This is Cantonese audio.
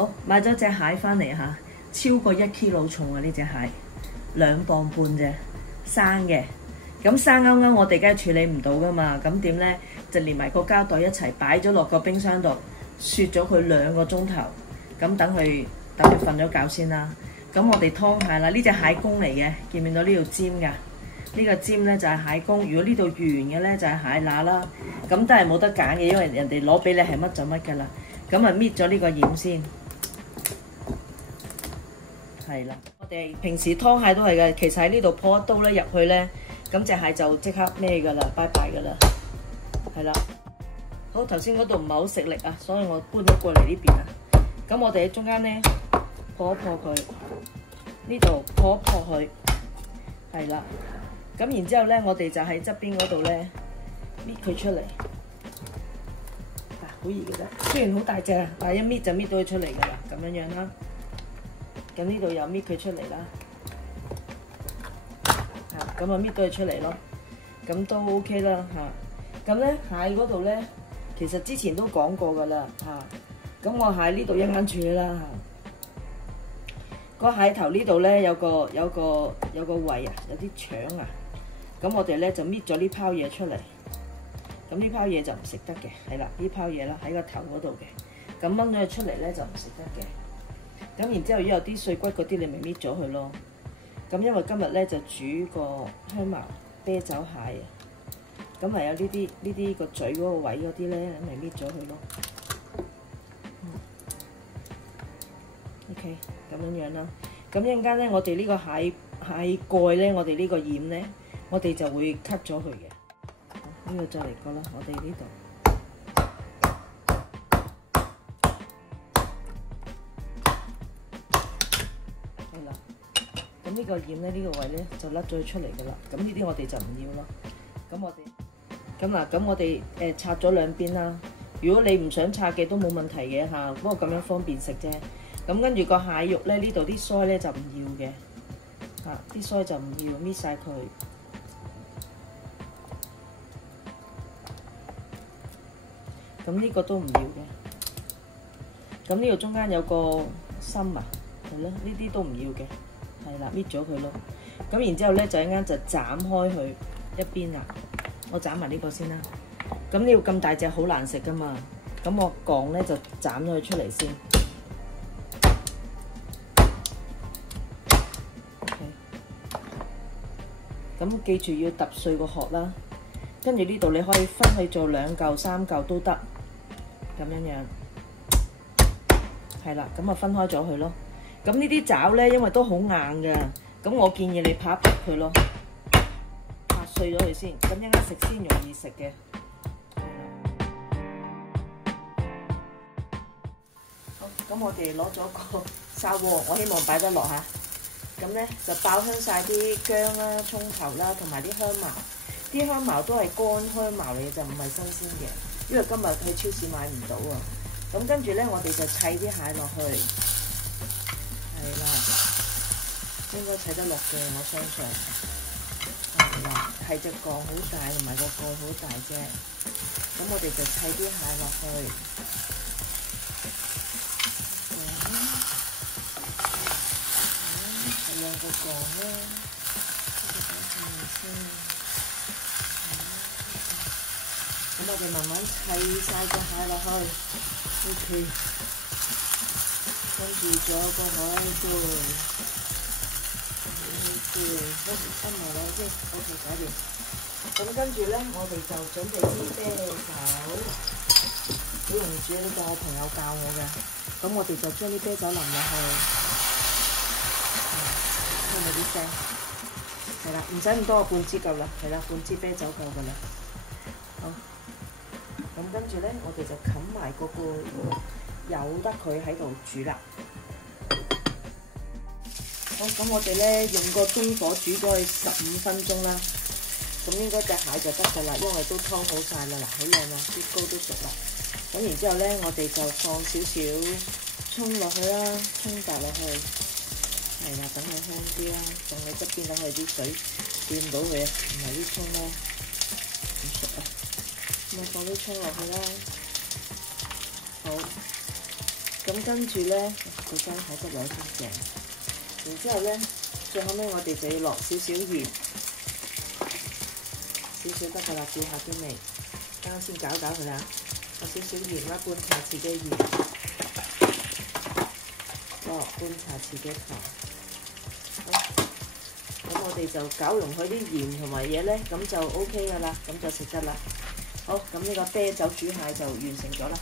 好，買咗隻蟹翻嚟嚇，超過1 kg 重啊！呢隻蟹2磅半啫，生嘅。咁生勾勾我哋梗係處理唔到噶嘛，咁點咧？就連埋個膠袋一齊擺咗落個冰箱度，雪咗佢2個鐘頭，咁等佢瞓咗覺先啦。咁我哋劏蟹啦，呢隻蟹公嚟嘅，見唔見到呢度尖㗎？呢個尖咧就係蟹公，如果呢度圓嘅咧就係蟹乸啦。咁都係冇得揀嘅，因為人哋攞俾你係乜就乜㗎啦。咁啊搣咗呢個鹽先，係啦。我哋平時劏蟹都係嘅，其實喺呢度破一刀咧入去咧。咁隻蟹就即刻咩㗎啦，拜拜㗎啦，係啦。好，頭先嗰度唔係好食力啊，所以我搬咗過嚟呢邊啊。咁我哋喺中間咧破一破佢，呢度破一破佢，係啦。咁然之後咧，我哋就喺側邊嗰度咧搣佢出嚟。好易嘅啫，雖然好大隻啊，但係一搣就搣到佢出嚟㗎啦，咁樣樣啦。咁呢度又搣佢出嚟啦。咁啊搣到佢出嚟咯，咁都 OK 啦嚇。咁咧蟹嗰度咧，其實之前都講過噶啦嚇。咁我蟹呢度一陣間處理啦嚇。個蟹頭呢度咧有個胃啊，有啲腸啊。咁我哋咧就搣咗呢泡嘢出嚟。咁呢泡嘢就唔食得嘅，係啦，呢泡嘢啦喺個頭嗰度嘅。咁掹咗佢出嚟咧就唔食得嘅。咁然之後如果有啲碎骨嗰啲，你咪搣咗佢咯。咁因為今日咧就煮個香茅啤酒蟹啊，咁咪有呢啲個嘴嗰個位嗰啲咧，咪搣咗佢咯。OK， 咁樣樣啦。咁一陣間咧，我哋呢個蟹蓋咧，我哋呢個鹽咧，我哋就會 cut 咗佢嘅。呢個再嚟個啦，我哋呢度。咁呢個鹽咧，呢個位咧就甩咗佢出嚟噶啦。咁呢啲我哋就唔要咯。咁我哋拆咗兩邊啦。如果你唔想拆嘅都冇問題嘅嚇，不過咁樣方便食啫。咁跟住個蟹肉咧，呢度啲腮咧就唔要嘅嚇，啲腮就唔要，搣晒佢。咁呢個都唔要嘅。咁呢度中間有個心啊，係咯，呢啲都唔要嘅。係啦，搣咗佢咯。咁然之後咧，就一間就斬開佢一邊啦。我斬埋呢個先啦。咁呢個咁大隻好難食噶嘛。咁我槓咧就斬咗佢出嚟先。咁記住要揼碎個殼啦。跟住呢度你可以分去做2嚿、3嚿都得。咁樣樣。係啦，咁啊分開咗佢咯。咁呢啲爪咧，因為都好硬嘅，咁我建議你拍一拍佢咯，拍碎咗佢先，咁一陣間食先容易食嘅。好，咁我哋攞咗個砂鍋，我希望擺得落嚇。咁咧就爆香晒啲薑啦、葱頭啦，同埋啲香茅。啲香茅都係乾香茅嚟嘅，就唔係新鮮嘅，因為今日去超市買唔到啊。咁跟住咧，我哋就砌啲蟹落去。係啦，應該砌得落嘅，我相信。係啦，係隻槓好大，同埋個蓋好大啫。咁我哋就砌啲蟹落去。係兩個槓咧，咁我哋慢慢砌晒隻蟹落去。OK。跟住仲有個海貝，好分埋落先 ，OK 搞掂。咁跟住咧，我哋就準備啲啤酒，好容易煮，呢個我朋友教我嘅。咁我哋就將啲啤酒淋落去，聽到啲聲，係啦，唔使咁多，半支夠啦，係啦，半支啤酒夠㗎啦。好，咁跟住咧，我哋就冚埋個罐。由得佢喺度煮啦。好，咁我哋咧用個中火煮咗佢15分鐘啦。咁應該隻蟹就得㗎啦，因為都湯好晒啦，嗱好靚啊，啲膏都熟啦。咁然之後咧，我哋就放少少葱落去啦，葱白落去，係啦，等佢香啲啦，仲喺側邊等佢啲水掂到佢啊，唔係啲葱咧唔熟啊。咁啊放啲葱落去啦。好。咁跟住咧，個雞蟹都攞翻正，然之後咧，最後尾我哋就要落少少鹽，少少得㗎啦，調下啲味。啱先搞佢啦，落少少鹽啦，半茶匙嘅鹽，半茶匙嘅糖。咁我哋就攪溶佢啲鹽同埋嘢咧，咁就 OK 㗎啦，咁就食得啦。好，咁呢個啤酒煮蟹就完成咗啦。